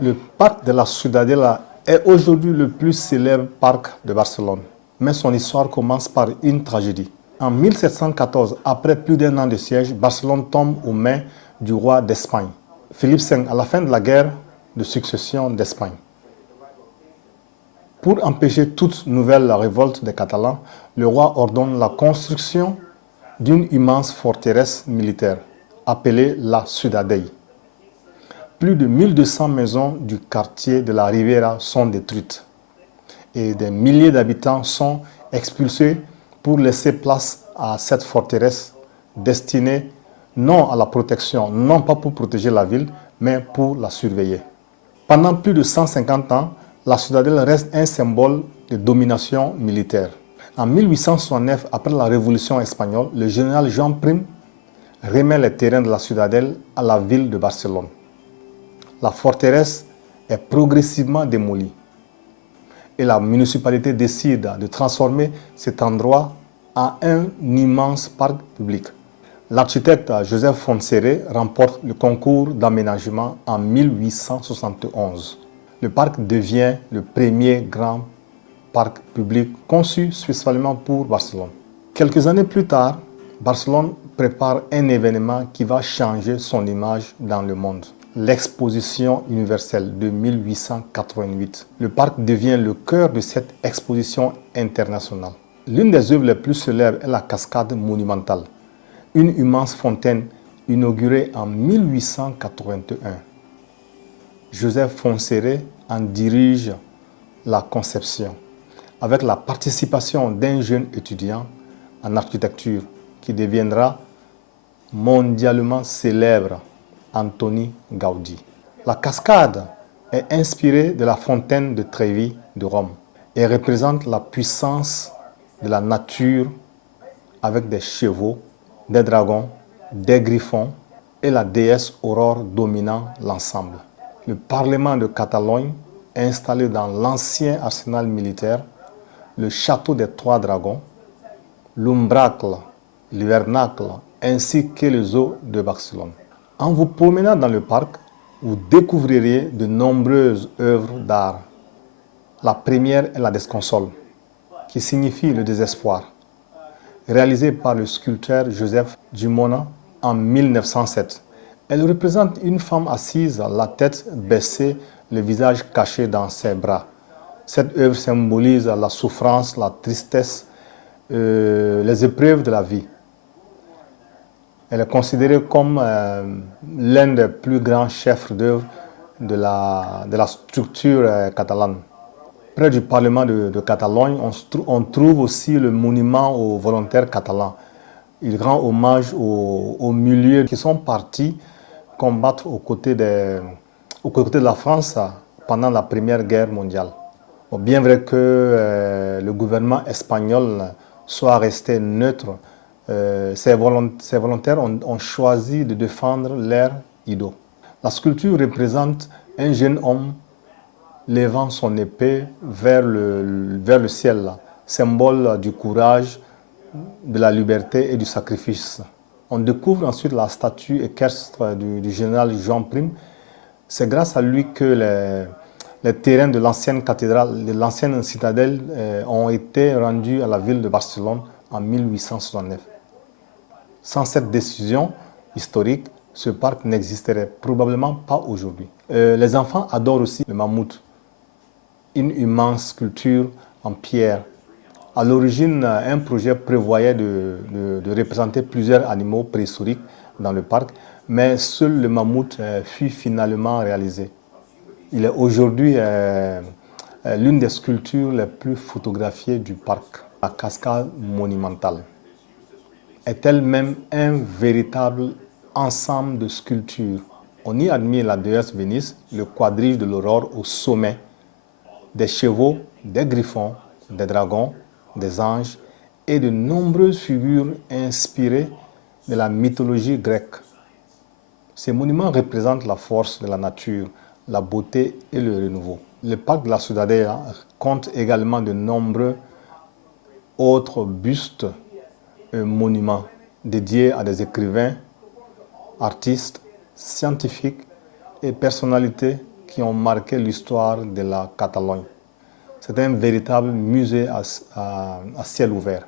Le parc de la Ciudadela est aujourd'hui le plus célèbre parc de Barcelone. Mais son histoire commence par une tragédie. En 1714, après plus d'un an de siège, Barcelone tombe aux mains du roi d'Espagne, Philippe V, à la fin de la guerre de succession d'Espagne. Pour empêcher toute nouvelle révolte des Catalans, le roi ordonne la construction d'une immense forteresse militaire appelée la Ciudadella. Plus de 1200 maisons du quartier de la Ribera sont détruites et des milliers d'habitants sont expulsés pour laisser place à cette forteresse destinée non à la protection, non pas pour protéger la ville, mais pour la surveiller. Pendant plus de 150 ans, la Ciudadelle reste un symbole de domination militaire. En 1869, après la Révolution espagnole, le général Jean Prim remet les terrains de la Ciudadelle à la ville de Barcelone. La forteresse est progressivement démolie et la municipalité décide de transformer cet endroit en un immense parc public. L'architecte Joseph Fontseré remporte le concours d'aménagement en 1871. Le parc devient le premier grand parc public conçu spécialement pour Barcelone. Quelques années plus tard, Barcelone prépare un événement qui va changer son image dans le monde. L'exposition universelle de 1888. Le parc devient le cœur de cette exposition internationale. L'une des œuvres les plus célèbres est la cascade monumentale, une immense fontaine inaugurée en 1881. Joseph Fontseré en dirige la conception, avec la participation d'un jeune étudiant en architecture qui deviendra mondialement célèbre, Antoni Gaudí. La cascade est inspirée de la fontaine de Trevi de Rome et représente la puissance de la nature avec des chevaux, des dragons, des griffons et la déesse Aurore dominant l'ensemble. Le Parlement de Catalogne, installé dans l'ancien arsenal militaire, le château des Trois Dragons, l'Umbracle, l'Hivernacle, ainsi que les zoos de Barcelone. En vous promenant dans le parc, vous découvrirez de nombreuses œuvres d'art. La première est la Desconsole, qui signifie le désespoir, réalisée par le sculpteur Joseph Gimona en 1907. Elle représente une femme assise, la tête baissée, le visage caché dans ses bras. Cette œuvre symbolise la souffrance, la tristesse, les épreuves de la vie. Elle est considérée comme l'un des plus grands chefs d'œuvre de la structure catalane. Près du Parlement de Catalogne, on trouve aussi le monument aux volontaires catalans. Il rend hommage aux milieux qui sont partis combattre aux côtés de la France pendant la Première Guerre mondiale. Bien vrai que le gouvernement espagnol soit resté neutre, ces volontaires ont choisi de défendre leur idole. La sculpture représente un jeune homme levant son épée vers le ciel, symbole du courage, de la liberté et du sacrifice. On découvre ensuite la statue équestre du général Jean Prim. C'est grâce à lui que les terrains de l'ancienne cathédrale, de l'ancienne citadelle ont été rendus à la ville de Barcelone en 1869. Sans cette décision historique, ce parc n'existerait probablement pas aujourd'hui. Les enfants adorent aussi le mammouth, une immense sculpture en pierre. À l'origine, un projet prévoyait de représenter plusieurs animaux préhistoriques dans le parc, mais seul le mammouth fut finalement réalisé. Il est aujourd'hui l'une des sculptures les plus photographiées du parc. La cascade monumentale est elle-même un véritable ensemble de sculptures. On y admire la déesse Vénus, le quadrige de l'aurore au sommet, des chevaux, des griffons, des dragons, des anges et de nombreuses figures inspirées de la mythologie grecque. Ces monuments représentent la force de la nature, la beauté et le renouveau. Le parc de la Ciudadella compte également de nombreux autres bustes et monuments dédiés à des écrivains, artistes, scientifiques et personnalités qui ont marqué l'histoire de la Catalogne. C'est un véritable musée à ciel ouvert.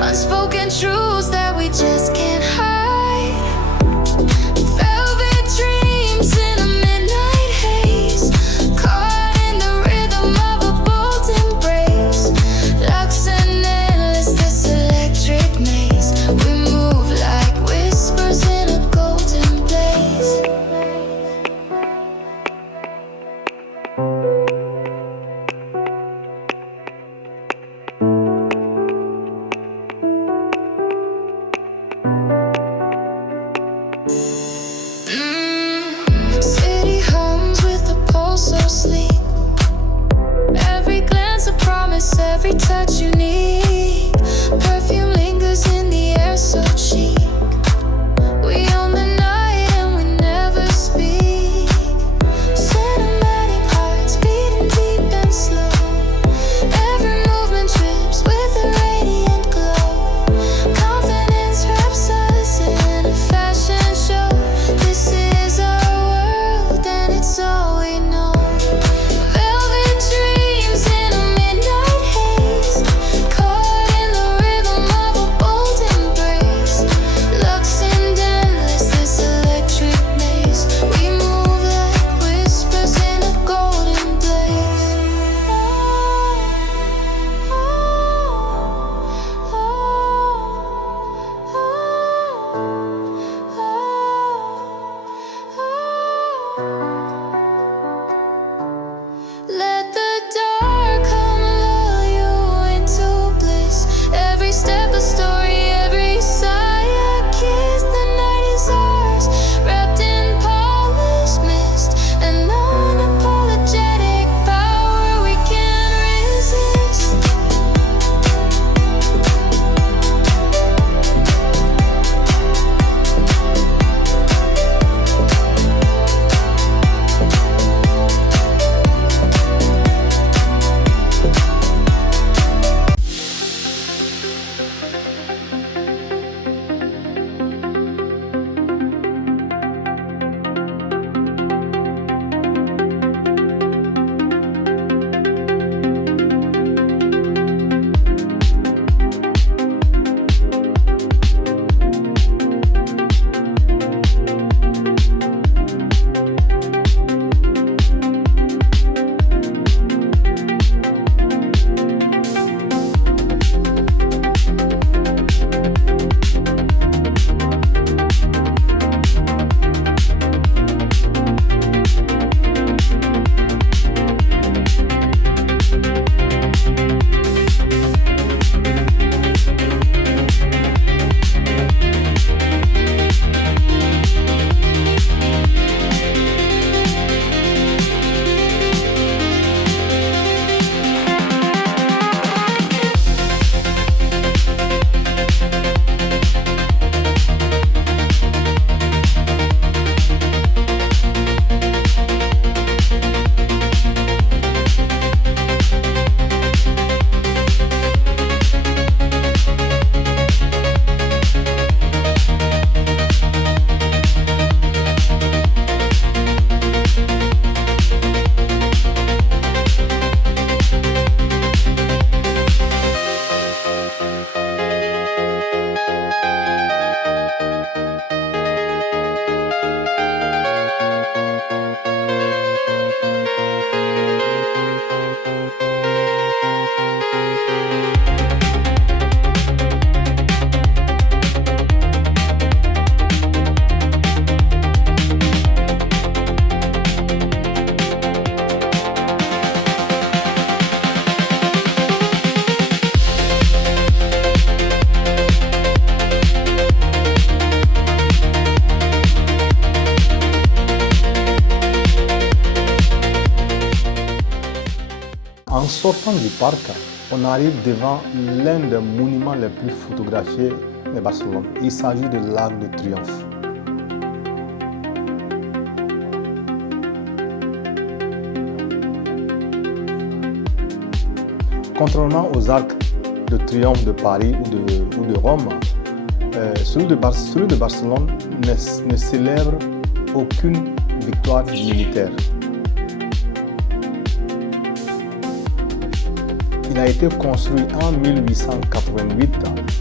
Unspoken truths that we just can't hide. Velvet dreams in a midnight haze, caught in the rhythm of a bold embrace. Lux and endless, this electric maze. We move like whispers in a golden blaze. City hums with a pulse so sleek. Every glance a promise, every touch unique. Perfume lingers in the air so chic. We own the night and we never speak. Cinematic hearts beating En sortant du parc, on arrive devant l'un des monuments les plus photographiés de Barcelone. Il s'agit de l'Arc de Triomphe. Contrairement aux arcs de triomphe de Paris ou de Rome, celui de Barcelone ne célèbre aucune victoire militaire. Il a été construit en 1888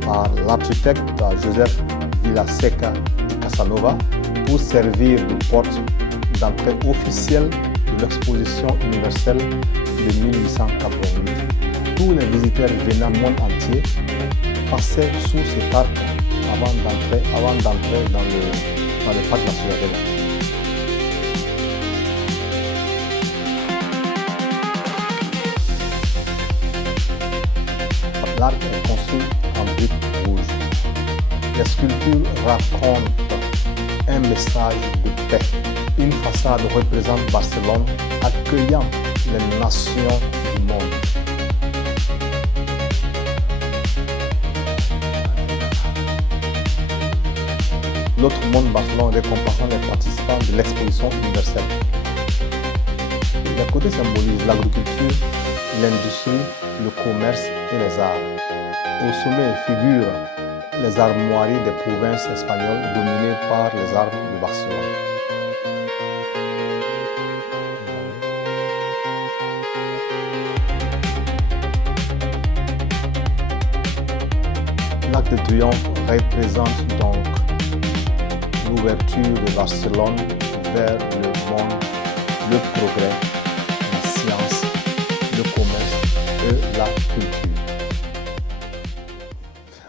par l'architecte Joseph Vilaseca de Casanova pour servir de porte d'entrée officielle de l'exposition universelle de 1888. Tous les visiteurs venant du monde entier passaient sous cet arc avant d'entrer dans le parc de la Ciudadela. L'arc est construit en briques rouges. Les sculptures racontent un message de paix. Une façade représente Barcelone accueillant les nations du monde. L'autre monde Barcelone récompensant les participants de l'exposition universelle. Les côtés symbolisent l'agriculture, l'industrie, le commerce et les arts. Au sommet figurent les armoiries des provinces espagnoles dominées par les arbres de Barcelone. L'Arc de Triomphe représente donc l'ouverture de Barcelone vers le monde, le progrès